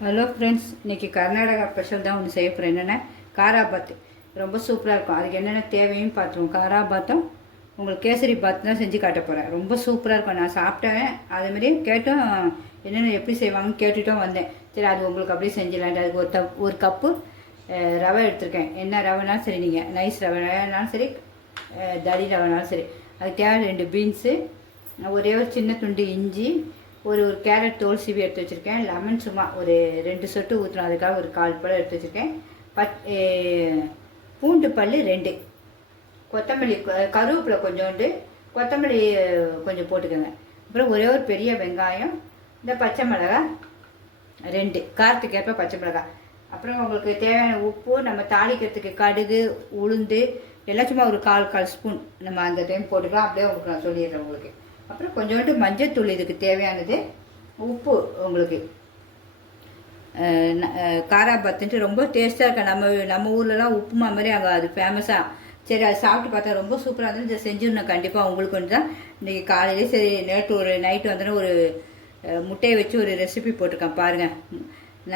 Hello friends, இன்றைக்கி Karnataka special தான் ஒன்று செய்ய போகிறேன். என்னென்ன காராபாத்து ரொம்ப சூப்பராக இருக்கும். அதுக்கு என்னென்ன தேவையும் பார்த்துருவோம். காராபாத்தும் உங்களுக்கு கேசரி பாத்து தான் செஞ்சு காட்ட போகிறேன். ரொம்ப சூப்பராக இருக்கும். நான் சாப்பிட்டேன், அதேமாரி கேட்டும் என்னென்ன எப்படி செய்வாங்கன்னு கேட்டுட்டும் வந்தேன். சரி, அது உங்களுக்கு அப்படியே செஞ்சிடலான்ட்டு அதுக்கு ஒரு கப்பு ரவை எடுத்திருக்கேன். என்ன ரவைனாலும் சரி, நீங்கள் நைஸ் ரவைனாலும் சரி, தடி ரவைனாலும் சரி. அதுக்கு தேவை 2 பீன்ஸு, ஒரே ஒரு சின்ன துண்டு இஞ்சி, ஒரு கேரட் தோல் சீவி எடுத்து வச்சுருக்கேன். லெமன் சும்மா ஒரு 2 சொட்டு ஊற்றணும், அதுக்காக ஒரு 1/4 பழம் எடுத்து வச்சுருக்கேன். பூண்டு பல் 2, கொத்தமல்லி, கருவேப்பிலை கொஞ்சோண்டு, கொத்தமல்லி கொஞ்சம் போட்டுக்கோங்க. அப்புறம் ஒரே ஒரு பெரிய வெங்காயம், இந்த பச்சை மிளகாய் 2, காரத்துக்கேற்ப பச்சை மிளகாய். அப்புறம் உங்களுக்கு தேவையான உப்பு, நம்ம தாளிக்கிறதுக்கு கடுகு, உளுந்து எல்லாம் சும்மா ஒரு 1/4 ஸ்பூன் நம்ம அந்த டைம் போட்டுக்கலாம். அப்படியே உங்களுக்கு நான் சொல்லிடுறேன் உங்களுக்கு. அப்புறம் கொஞ்சோண்டு மஞ்சத்தூள், இதுக்கு தேவையானது. உப்பு உங்களுக்கு காராபாத்துன்ட்டு ரொம்ப டேஸ்ட்டாக இருக்கா. நம்ம ஊர்லலாம் உப்புமா மாதிரி அங்கே அது ஃபேமஸாக. சரி, அது சாப்பிட்டு பார்த்தா ரொம்ப சூப்பராக இருந்தது. இதை செஞ்சுருந்தேன் கண்டிப்பாக உங்களுக்கு வந்து தான். இன்றைக்கி காலையிலே சரி, நேற்று ஒரு நைட்டு வந்தோன்னா ஒரு முட்டையை வச்சு ஒரு ரெசிபி போட்டிருக்கேன் பாருங்கள்.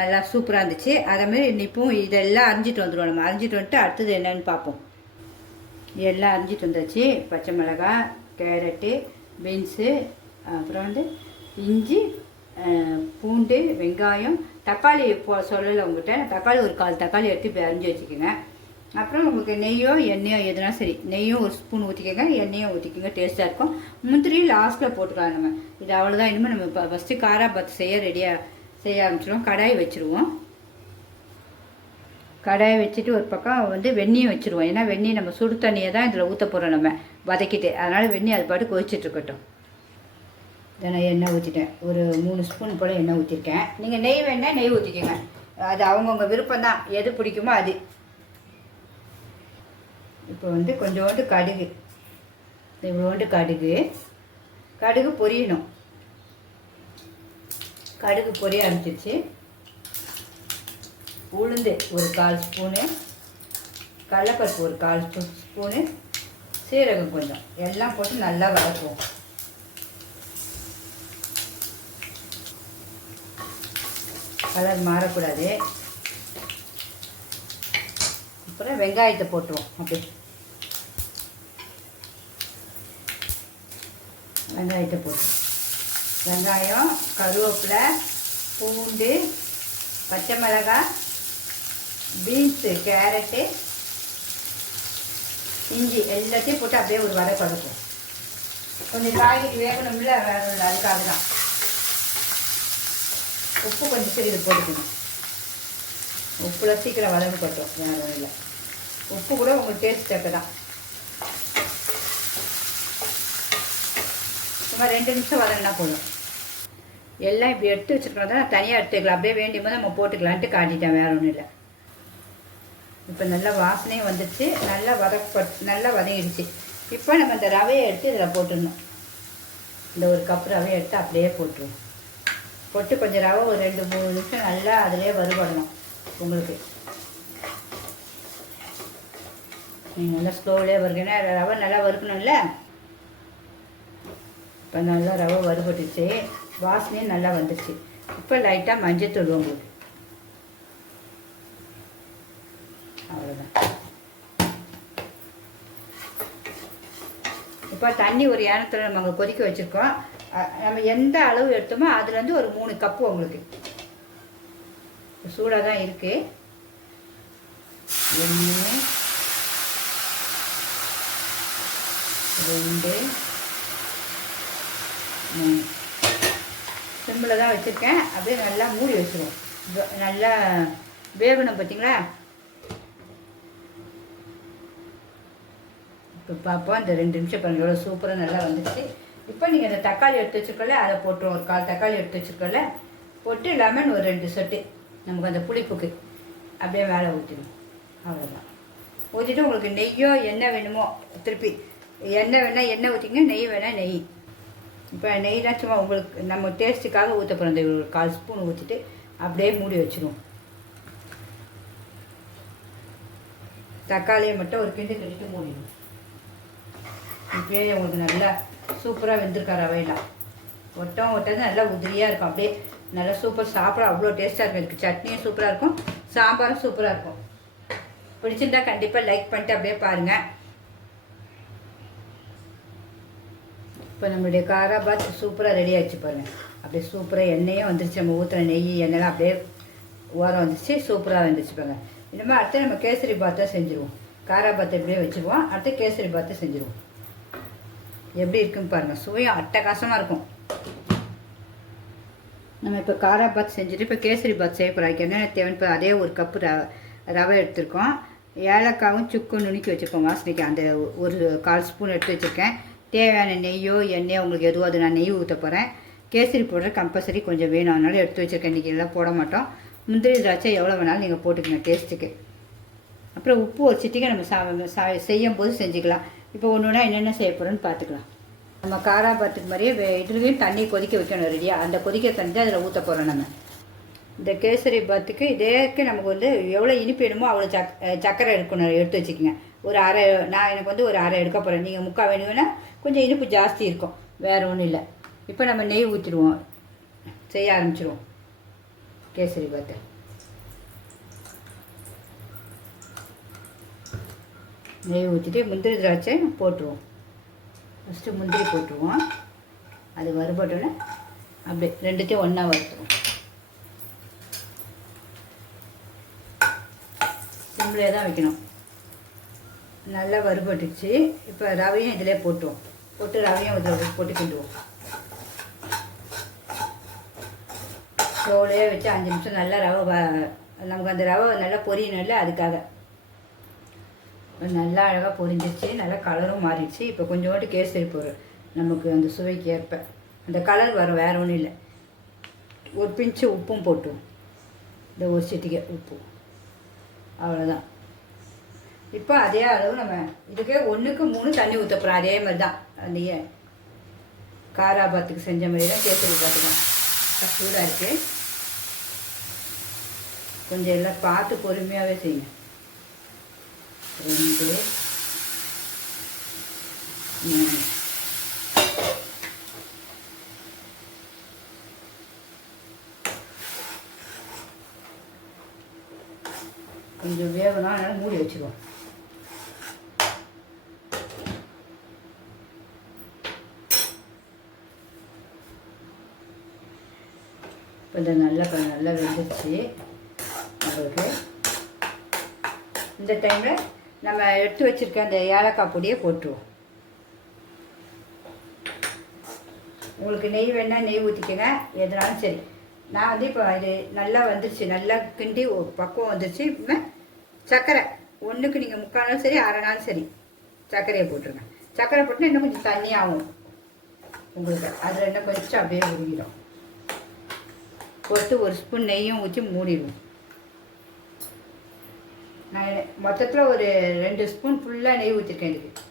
நல்லா சூப்பராக இருந்துச்சு. அதேமாதிரி இப்போவும் இதெல்லாம் அரிஞ்சிட்டு வந்துடுவோம். நம்ம அரிஞ்சிட்டு வந்துட்டு அடுத்தது என்னென்னு பார்ப்போம். எல்லாம் அரிஞ்சிட்டு வந்தாச்சு. பச்சை மிளகாய், கேரட்டு, பீன்ஸு, அப்புறம் வந்து இஞ்சி, பூண்டு, வெங்காயம், தக்காளி சொல்லலை உங்கள்கிட்ட. தக்காளி ஒரு 1/4 தக்காளி எடுத்து இப்படி அரிஞ்சு வச்சுக்கோங்க. அப்புறம் உங்களுக்கு நெய்யோ எண்ணெயோ எதுனா சரி, நெய்யும் ஒரு ஸ்பூன் ஊற்றிக்கோங்க, எண்ணெயும் ஊற்றிக்கோங்க, டேஸ்ட்டாக இருக்கும். முந்திரி லாஸ்ட்டில் போட்டுக்கலாம் நம்ம. இது அவ்வளோதான். இனிமேல் நம்ம ஃபஸ்ட்டு காராபாத்து செய்ய ஆரம்பிச்சிடுவோம். கடாய் வச்சுருவோம். கடாயை வச்சுட்டு ஒரு பக்கம் வந்து வெந்நியும் வச்சுருவோம். ஏன்னா வெந்நீர் நம்ம சுடு தண்ணியை தான் இதில் ஊற்ற போகிறோம் நம்ம வதக்கிட்டு. அதனால் வெந்நீர் அது பாட்டு கொதிச்சிட்ருக்கட்டும். இதை நான் எண்ணெய் ஊற்றிட்டேன். ஒரு 3 ஸ்பூன் போல் எண்ணெய் ஊற்றிருக்கேன். நீங்கள் நெய் வேணால் நெய் ஊற்றிக்கோங்க. அது அவங்கவுங்க விருப்பம் தான், எது பிடிக்குமோ அது. இப்போ வந்து கொஞ்சோண்டு கடுகு, இவ்வளோண்டு கடுகு பொரியணும். கடுகு பொரிய ஆரம்பிச்சிருச்சு. உளுந்து ஒரு 1/4 ஸ்பூனு, கடலைப்பருப்பு ஒரு 1/4 ஸ்பூனு, சீரகம் கொஞ்சம், எல்லாம் போட்டு நல்லா வதக்குவோம். கலர் மாறக்கூடாது. அப்புறம் வெங்காயத்தை போட்டுருவோம். அப்படி வெங்காயத்தை போட்டு, வெங்காயம், கருவேப்பிலை, பூண்டு, பச்சை மிளகாய், பீன்ஸு, கேரட்டு, இஞ்சி எல்லாத்தையும் போட்டு அப்படியே ஒரு வதக்கும். கொஞ்சம் காய்கறி வேகணும்ல, வேகணும், அதுக்காக தான். உப்பு கொஞ்சம் சரி இது போட்டுக்கணும். உப்புல சீக்கிரம் வதங்கப்பட்டோம், வேறு இல்லை. உப்பு கூட உங்களுக்கு டேஸ்ட் தக்க தான். சும்மா 2 நிமிஷம் வதங்கினா போதும். எல்லாம் இப்படி எடுத்து வச்சுருக்கோம் தான், தனியாக எடுத்துக்கலாம். அப்படியே வேண்டிய போது நம்ம போட்டுக்கலான்ட்டு காட்டிட்டேன், வேறு ஒன்றும் இல்லை. இப்போ நல்லா வாசனையும் வந்துடுச்சு. நல்லா வதங்கிடுச்சு. இப்போ நம்ம இந்த ரவையை எடுத்து இதில் போட்டுடணும். இந்த ஒரு கப் ரவையை எடுத்து அப்படியே போட்டுருவோம். போட்டு கொஞ்சம் ரவை ஒரு 2-3 நிமிஷம் நல்லா அதிலே வறுபடணும் உங்களுக்கு. நீங்கள் நல்லா ஸ்லோவிலே வறுக்கணும். ரவை நல்லா வறுக்கணும்ல. இப்போ நல்லா ரவை வறுபட்டுச்சு. வாசனையும் நல்லா வந்துடுச்சு. இப்போ லைட்டாக மஞ்சத்தூள் உங்களுக்கு. அவ்வளோதான். இப்போ தண்ணி ஒரு ஏனத்தில் நம்ம அங்கே கொதிக்க வச்சுருக்கோம். நம்ம எந்த அளவு எடுத்தோமோ அதுலேருந்து ஒரு 3 கப்பு உங்களுக்கு. சூடாக தான் இருக்குது. 1 2 3 சிம்மில் தான் வச்சுருக்கேன். அப்படியே நல்லா மூடி வச்சுருவோம். நல்லா வேகணும் பார்த்தீங்களா. இப்போ பார்ப்போம். இந்த 2 நிமிஷம் பாருங்கள், எவ்வளோ சூப்பராக நல்லா வந்துடுச்சு. இப்போ நீங்கள் இந்த தக்காளி எடுத்து வச்சுருக்கோம்ல, அதை போட்டுருவோம். ஒரு 1/4 தக்காளி எடுத்து வச்சுருக்கோம்ல, போட்டு லெமன் ஒரு 2 சொட்டு நமக்கு அந்த புளிப்புக்கு அப்படியே மேலே ஊற்றிடும். அவ்வளோதான். ஊற்றிட்டு உங்களுக்கு நெய்யோ எண்ணெய் வேணுமோ திருப்பி எண்ணெய் வேணால் எண்ணெய் ஊற்றிங்க, நெய் வேணால் நெய். இப்போ நெய் தான் சும்மா உங்களுக்கு நம்ம டேஸ்ட்டுக்காக ஊற்ற போகிறோம். இந்த ஒரு 1/4 ஸ்பூன் ஊற்றிட்டு அப்படியே மூடி வச்சுருவோம். தக்காளியை மட்டும் ஒரு கிண்டு கிண்டிட்டு மூடிடும். இப்போயே உங்களுக்கு நல்லா சூப்பராக வெந்திருக்கா ரவையெல்லாம். ஒட்டாது, நல்லா உதிரியாக இருக்கும். அப்படியே நல்லா சூப்பர் சாப்பிட அவ்வளோ டேஸ்ட்டாக இருக்கும். இதுக்கு சட்னியும் சூப்பராக இருக்கும், சாம்பாரும் சூப்பராக இருக்கும். பிடிச்சிருந்தா கண்டிப்பாக லைக் பண்ணிட்டு அப்படியே பாருங்கள். இப்போ நம்மளுடைய காராபாத் சூப்பராக ரெடி ஆகிடுச்சு பாருங்கள். அப்படியே சூப்பராக எண்ணெயும் வந்துருச்சு, நம்ம ஊற்றுற நெய் எண்ணெய்லாம் அப்படியே ஓரம் வந்துச்சு, சூப்பராக வந்துச்சு பாருங்கள். இனிமேல் அடுத்து நம்ம கேசரி பாத்தை செஞ்சுருவோம். காராபாத்தை இப்படியே வச்சுருவோம், அடுத்து கேசரி பாத்தை செஞ்சுருவோம். எப்படி இருக்குன்னு பாருங்கள், சுவையும் அட்டகாசமாக இருக்கும். நம்ம இப்போ காராபாத் செஞ்சுட்டு இப்போ கேசரி பாத் செய்ய போகிறோம். அதுக்கு என்னென்ன தேவைன்னு அதே ஒரு கப்பு ரவை எடுத்துருக்கோம், ஏலக்காவும் சுக்கும் நுணுக்கி வச்சுருக்கோம் வாசனைக்கு, அந்த ஒரு 1/4 ஸ்பூன் எடுத்து வச்சுருக்கேன். தேவையான நெய்யோ எண்ணெயோ உங்களுக்கு எதுவோ அது நான் நெய் ஊற்ற போகிறேன். கேசரி பவுடர் கம்பல்சரி கொஞ்சம் வேணும், அதனால எடுத்து வச்சுருக்கேன். இன்றைக்கி எல்லாம் போட மாட்டோம். முந்திரி திராட்சை எவ்வளோ வேணாலும் நீங்கள் போட்டுக்கங்க டேஸ்ட்டுக்கு. அப்புறம் உப்பு ஒரு சிட்டிக்கு நம்ம செய்யும் போது செஞ்சுக்கலாம். இப்போ ஒன்று ஒன்றா என்னென்ன செய்ய போகிறோன்னு பார்த்துக்கலாம். நம்ம காராபாத்துக்கு மாதிரியே இதுலேயும் தண்ணி கொதிக்க வைக்கணும் ரெடியாக. அந்த கொதிக்க தண்ணி அதில் ஊற்ற போகிறோம். நம்ம இந்த கேசரி பாத்துக்கு இதேக்கு நமக்கு வந்து எவ்வளோ இனிப்பு வேணுமோ அவ்வளோ சக்கரை எடுக்கணும், எடுத்து வச்சுக்கோங்க. ஒரு அரை, நான் எனக்கு வந்து ஒரு அரை எடுக்க போகிறேன். நீங்கள் முக்கால் வேணும்னா கொஞ்சம் இனிப்பு ஜாஸ்தி இருக்கும், வேறு ஒன்றும் இல்லை. இப்போ நம்ம நெய் ஊற்றிடுவோம், செய்ய ஆரம்பிச்சிடுவோம் கேசரி பாத்து. நெய் ஊற்றிட்டு முந்திரி திராட்சை போட்டுருவோம். ஃபஸ்ட்டு முந்திரி போட்டுருவோம், அது வறுபட்டோன்னே அப்படியே ரெண்டுத்தையும் ஒன்றா வறுத்துருவோம். சிம்லேயே தான் வைக்கணும். நல்லா வறுபட்டுச்சு. இப்போ ரவையும் இதிலே போட்டுருவோம், போட்டு ரவையும் இதில் போட்டு கிண்டுவோம். ஸ்லோவிலே வச்சு 5 நிமிஷம் நல்லா ரவை நமக்கு அந்த ரவை நல்லா பொரியணும் இல்லை, அதுக்காக. நல்லா அழகாக பொரிஞ்சிருச்சு, நல்லா கலரும் மாறிடுச்சு. இப்போ கொஞ்சோண்டு கேசரி பொருள் நமக்கு அந்த சுவைக்கு ஏற்ப அந்த கலர் வரும், வேறு ஒன்றும் இல்லை. ஒரு பிஞ்சு உப்பும் போட்டுவோம், இந்த ஒரு சிட்டிகை உப்பு, அவ்வளோதான். இப்போ அதே அளவு நம்ம இதுக்கே 1க்கு 3 தண்ணி ஊற்ற போகிறோம். அதே மாதிரி தான் அந்த காராபாத்துக்கு செஞ்ச மாதிரி தான் கேசரி பாத்துக்கலாம். சூடாக இருக்குது, கொஞ்சம் எல்லாம் பார்த்து பொறுமையாகவே செய்யுங்க. 2 3 கொஞ்சம் வேகணும், அதனால் மூடி வச்சுருவோம். இப்போ நல்லா வெந்துருச்சு நம்மளுக்கு. இந்த டைமில் நம்ம எடுத்து வச்சுருக்க அந்த ஏலக்காய் பொடியை போட்டுருவோம். உங்களுக்கு நெய் வேணால் நெய் ஊற்றிக்கங்க, எதுனாலும் சரி. நான் வந்து இப்போ இது நல்லா வந்துருச்சு, நல்லா கிண்டி பக்குவம் வந்துருச்சு. இப்போ சர்க்கரை 1க்கு நீங்கள் 3/4 நாளும் சரி, அரை நாளும் சரி சர்க்கரையை போட்டுருங்க. சர்க்கரை போட்டுனா இன்னும் கொஞ்சம் தண்ணி ஆகும் உங்களுக்கு, அதில் இன்னும் கொஞ்சம் அப்படியே உருகிடும். போட்டு 1 ஸ்பூன் நெய்யும் ஊற்றி மூடிடுவோம். நான் மொத்தத்தில் ஒரு 2 ஸ்பூன் ஃபுல்லாக நெய் ஊற்றிருக்கேன். இதுக்கு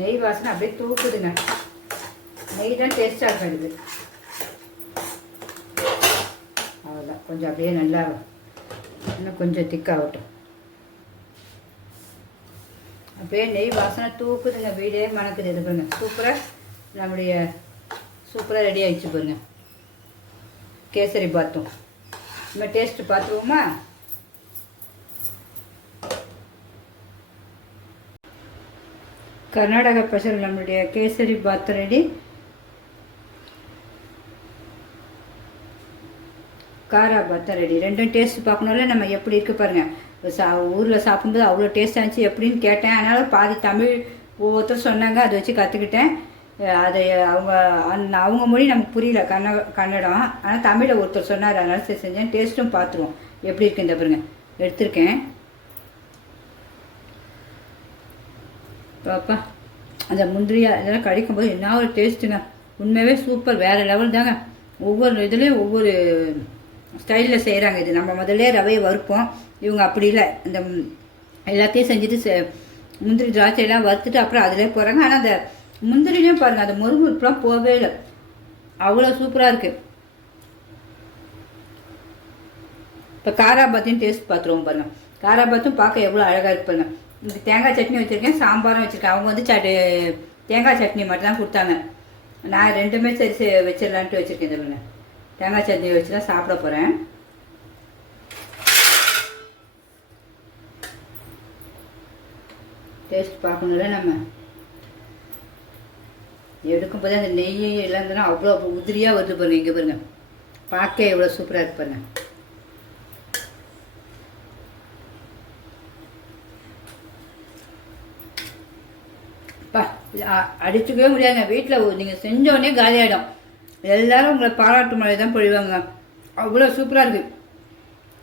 நெய் வாசனை அப்படியே தூக்குதுங்க. நெய் தான் டேஸ்ட்டாக இருக்கும் இது. அவ்வளோதான், கொஞ்சம் அப்படியே நல்லா இன்னும் கொஞ்சம் திக்காகட்டும். அப்படியே நெய் வாசனை தூக்குதுங்க, வீடே மணக்குது. இது பாருங்க, சூப்பராக ரெடி ஆகிடுச்சு பாருங்க கேசரி பாத்தும். நம்ம டேஸ்ட்டு பார்த்துருவோமா? கர்நாடகா ஸ்பெஷல் நம்மளுடைய கேசரி பாத் ரெடி. காரா பாத்தா ரெடி. ரெண்டும் டேஸ்ட் பார்க்கணும்ல நம்ம எப்படி இருக்குது பாருங்கள். ஊரில் சாப்பிடும்போது அவ்வளோ டேஸ்ட்டாக இருந்துச்சு. எப்படின்னு கேட்டேன், அதனால் பாதி தமிழ் ஒவ்வொருத்தரும் சொன்னாங்க, அதை வச்சு கற்றுக்கிட்டேன். அதை அவங்க மொழி நமக்கு புரியல, கன்னடம். ஆனால் தமிழை ஒருத்தர் சொன்னார், அதனால சரி செஞ்சேன். டேஸ்ட்டும் பார்த்துருவோம் எப்படி இருக்கு. இந்த பாருங்க எடுத்திருக்கேன் பாப்பா. அந்த முந்திரியா இதெல்லாம் கடிக்கும்போது என்ன ஒரு டேஸ்ட்டுங்க, உண்மையாகவே சூப்பர், வேறு லெவல் தாங்க. ஒவ்வொரு இதுலேயும் ஒவ்வொரு ஸ்டைலில் செய்கிறாங்க. இது நம்ம முதல்ல ரவையை வறுப்போம், இவங்க அப்படி இல்லை. இந்த எல்லாத்தையும் செஞ்சுட்டு முந்திரி திராட்சையெல்லாம் வறுத்துட்டு அப்புறம் அதிலே போகிறாங்க. ஆனால் அந்த முந்திரிலையும் பாருங்கள், அந்த முறுமுறுப்புலாம் போகவே இல்லை, அவ்வளோ சூப்பராக இருக்குது. இப்போ காராபாத்தையும் டேஸ்ட் பார்த்துருவோம் பாருங்கள். காராபாத்தும் பார்க்க எவ்வளோ அழகாக இருக்கு பாருங்கள். இந்த தேங்காய் சட்னி வச்சுருக்கேன், சாம்பாரும் வச்சுருக்கேன். அவங்க வந்து தேங்காய் சட்னி மட்டும் தான் கொடுத்தாங்க. நான் ரெண்டுமே சரி வச்சிடலான்ட்டு வச்சுருக்கேன். இந்த தேங்காய் சட்னி வச்சு தான் சாப்பிட போகிறேன். டேஸ்ட் பார்க்கணும்ல நம்ம. எடுக்கும்போது அந்த நெய் எல்லாம் இருந்ததுன்னா அவ்வளோ உதிரியாக வருது பாருங்க. இங்கே பாருங்க, பார்க்க எவ்வளோ சூப்பராக இருக்கு பாருங்க. பா அடிச்சுக்கவே முடியாதுங்க. வீட்டில் நீங்கள் செஞ்சோடனே காலியாகிடும். எல்லோரும் உங்களை பாராட்டு மழை தான் பொழிவாங்க. அவ்வளோ சூப்பராக இருக்குது.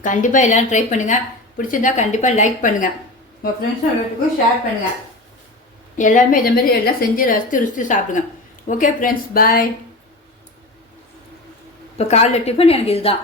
கண்டிப்பாக எல்லோரும் ட்ரை பண்ணுங்கள். பிடிச்சிருந்தா கண்டிப்பாக லைக் பண்ணுங்கள். உங்கள் ஃப்ரெண்ட்ஸ் எல்லாத்துக்கும் ஷேர் பண்ணுங்கள். எல்லாருமே இதேமாரி எல்லாம் செஞ்சு ருசித்து சாப்பிடுங்க. ஓகே ஃப்ரெண்ட்ஸ், பாய். இப்போ காலைல டிஃபன் எனக்கு இதுதான்.